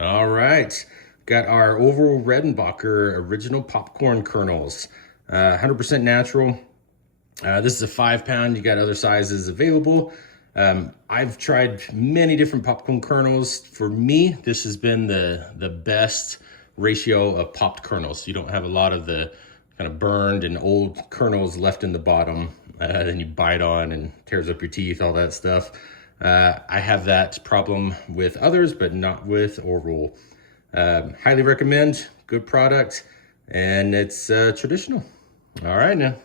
All right, got our Orville Redenbacher original popcorn kernels, 100% natural. This is a 5 pound. You got other sizes available. I've tried many different popcorn kernels. For me, this has been the best ratio of popped kernels. You don't have a lot of the kind of burned and old kernels left in the bottom. Then you bite on and tears up your teeth, all that stuff. I have that problem with others, but not with Orville. Highly recommend, good product, and it's traditional. All right now.